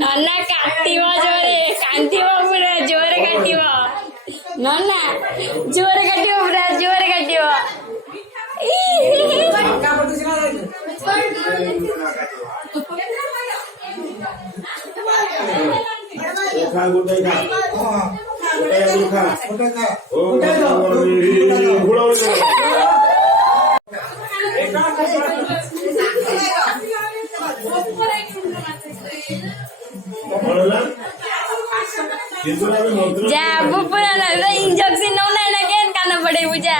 नन्ना काटिव जोरे कांतिव पूरा जोरे काटिव नन्ना जोरे काटिव पूरा जोरे काटिव जा बुपुरा ना इंजेक्शन नौना ना केन काना पड़े बुझा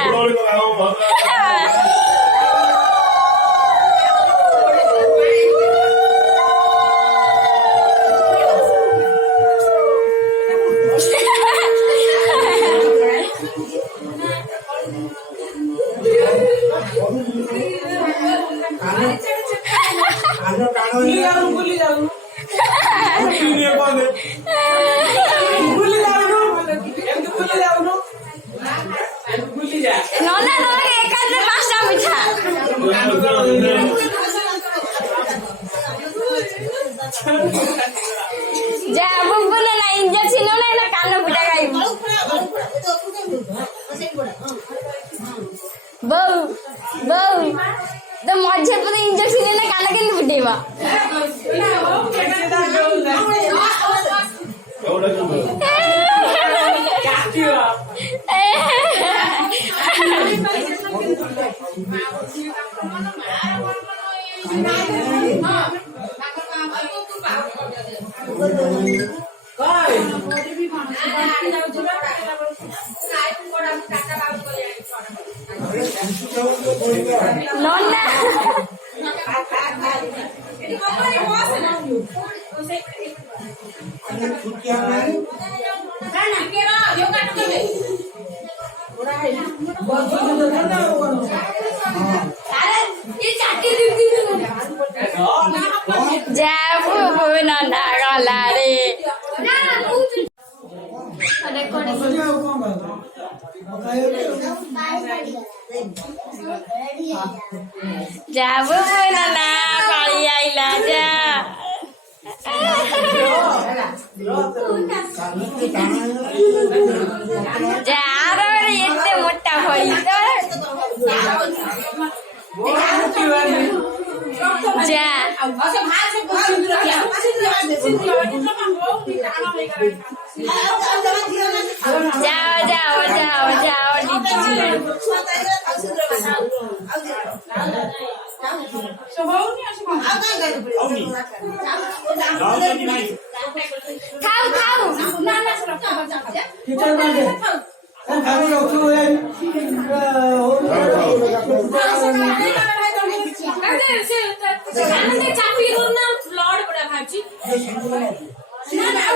नौना तो एक आध पाँच बुझा जा बुपुरा ना इंजेक्शन नौना ना काना बुझा गई बहु बहु तो मजे पर इंजेक्शन लेना काना के नहीं बुझेगा नौना जाबू नन्ना गला रे जाबू नन्ना पाली आइला जा एते मोटा भई जा जाओ जाओ जाओ जाओ खाओ खाओ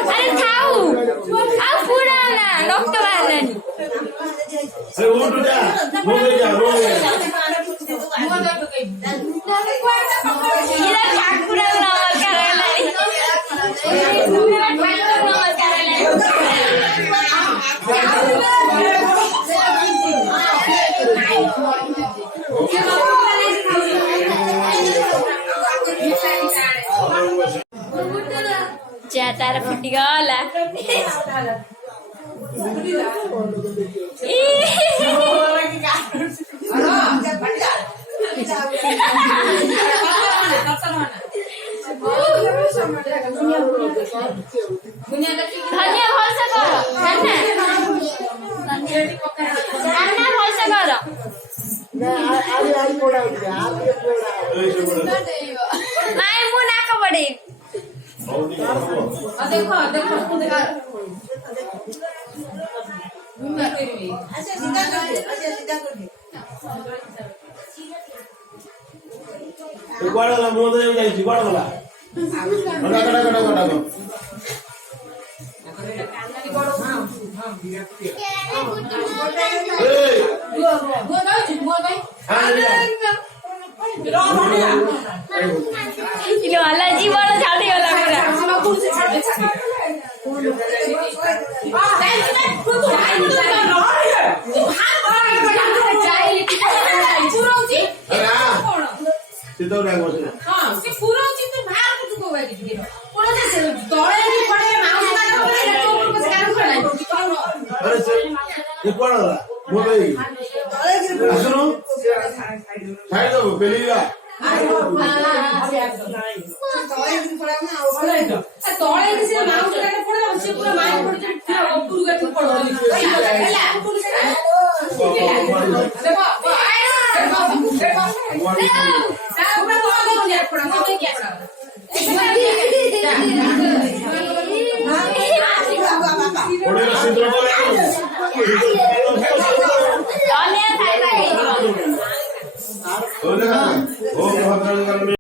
अरे खाओ खाओ पूरा ना डॉक्टर वाला जा तारा फुटी गला धनिया भलसे कर धनिया भलसे कर नाइ मु नाक बडे देखो देखो गुआडला मोदे जाई गुआडला गडा गडा गडा गडा ए गो गो गो भाई ଇଲୋ ଆଲା ଜୀବନ ଛାଡିଗଲା ପୁରା। ଶୀତ ଡାକ ବସିଲା ଆରେ ସେ କୁଆଡେ ଗଲା ମୋ ଭାଇ ଆସୁନୁ ଛାଡ଼ିଦବୁ ପେଲିବା ତଳେ